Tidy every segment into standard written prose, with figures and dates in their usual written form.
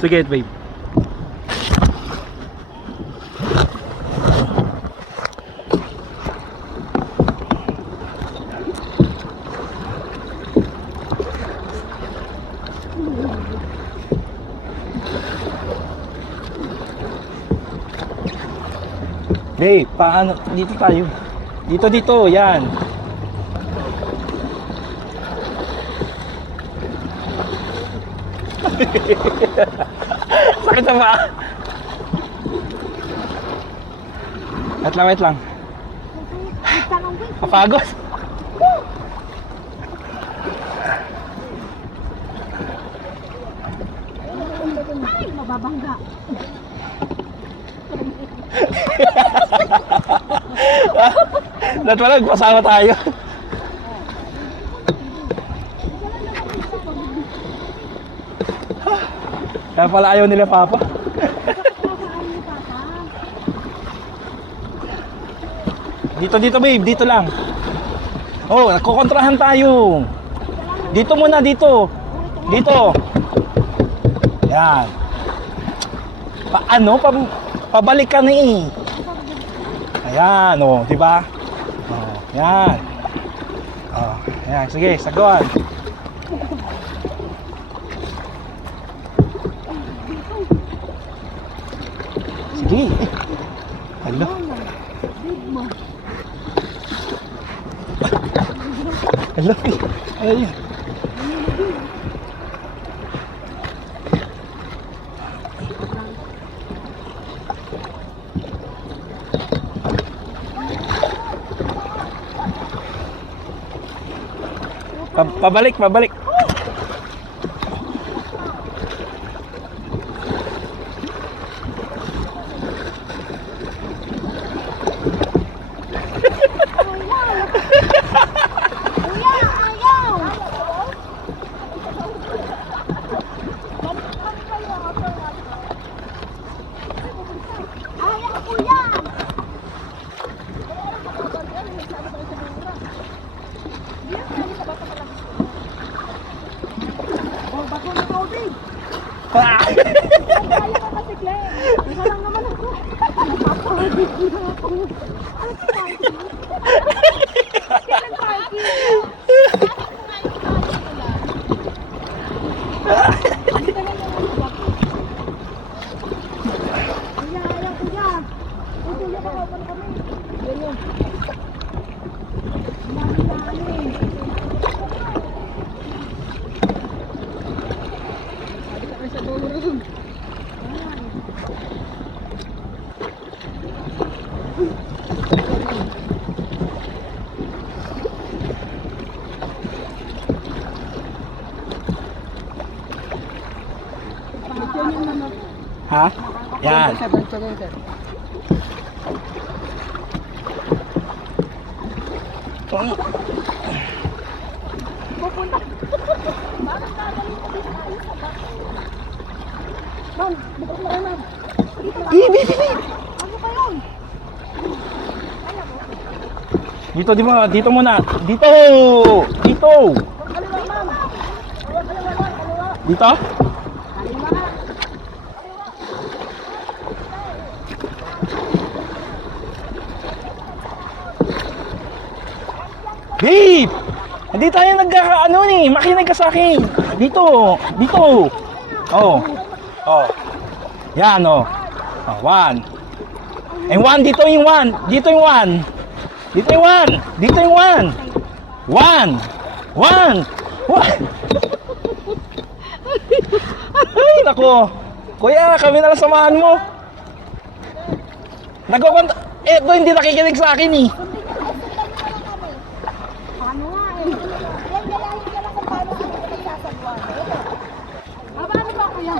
Sige, babe. Babe, paano? Dito tayo. Dito, yan. Sakit na ba? Wait lang. Kapagod. Ay, mababangga. Lahat wala, kasama tayo. Kaya pala ayaw nila papa. Dito babe, dito lang. Oh, nagkokontrahan tayo. Dito muna, dito. Dito. Yan. Pabalik ka na eh. Ayan, oh, di ba? Oh, yan. Oh, ayan, sige, saguan. Sige. Hello. Hello. Ayun. Pabalik. Ha? Yan. Pupunta. Bakit dadalhin ko dito tayo sa bak? Ma'am, bukas na kayo, ma'am. Bibi. Ano pa yun? Dito muna. Dito. Kaliwa, ma'am. Kaliwa. Dito? Kaliwa nga. Babe! Hindi tayo makinig ka sa akin. Dito. Oh. Yan, oh. Oh, one. And one, dito yung one. One. Ay, nako. Kuya, kami na lang samahan mo. Ito hindi nakikinig sa akin eh. Paano nga eh? Yan, galahin ka lang kung paano ako nagsasagwan. Paano ba kuya?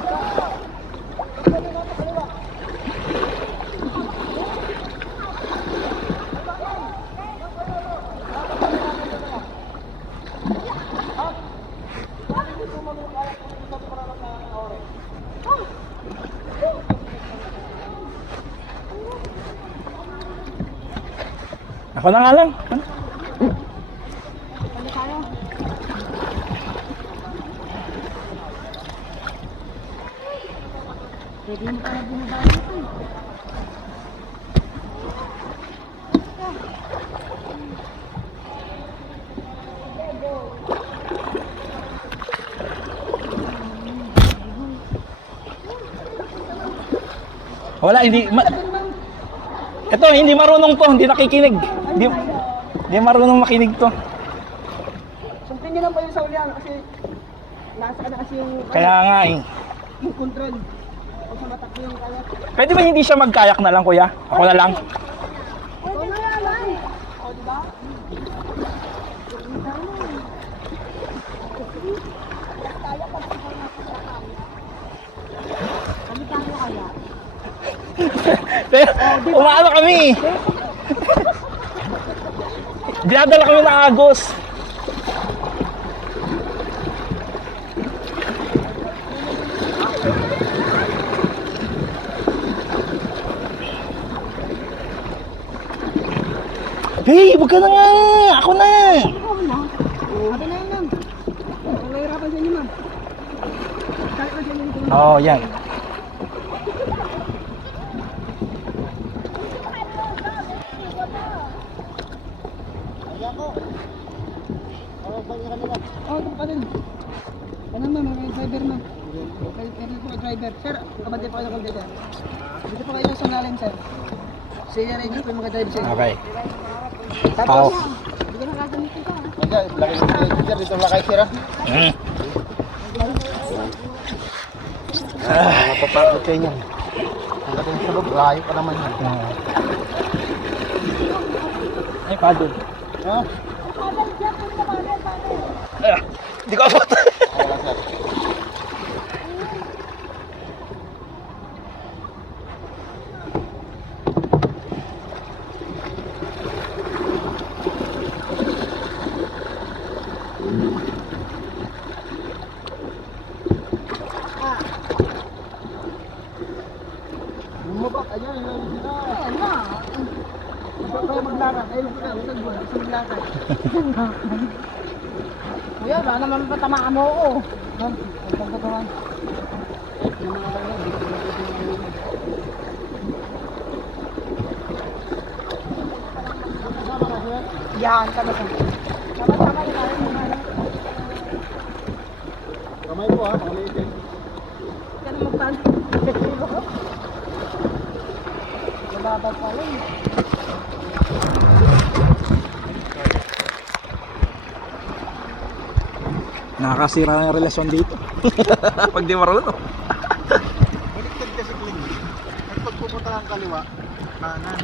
Ako na nga lang. Balik tayo. Pwede mo pala bumaba dito. Wala, ito, hindi marunong to, hindi nakikinig. Hindi marunong makinig to. Sundin niyo lang pa yung sa ulian kasi nasa na kasi yung Kaya nga eh. yung control. O sa matak yung kayak. Pwede ba hindi siya magkayak na lang, kuya? Ako na lang. Pwede na yan. O, diba? Kaya pag sipon natin sa kaya. Kami tayo kaya. Pero, umaano kami. Dinadala kami ng Agos. Hey, wag ka na nga. Ako na. Ikaw na. Ate na yun, ma'am. Nahihirapan sa inyo, ma'am. Kaya ka sa inyo. Oh, yan. Oh, ito pa rin. Ano ma'am, may driver ma'am. Kaya po driver. Sir, kabante po kayo ng container. Dito po kayo sa lalim, sir. Sige na po yung mga driver, sir. Okay. Tapos, hindi ko nakagamitin ka. Dito lang kayo sira. Mapapagod kayo niyan. Ang gating sa loob, layo pa naman yan. Ay, paddle. Ha? Hindi ko abot. Wala sir. Bumabak, ayan, ayan, sila. Ayan na. Huwag kayo maglakad. Ayun po na, huwag kayo maglakad. Kuya, baka naman patamaan mo ako. Ma'am, ang pagkatawan. Yung mga lang yan, dito na dito na yun. Kasama ka, sir? Yan, kami ka. Sama-sama yung kaya mo. Kamay po ha, pangalitin. Ka na magpano. Nababag pa lang. Nakakasira ng relasyon dito. Pag di marunong. Baliktad kasi clean. At pag pupunta kang kaliwa, kanan.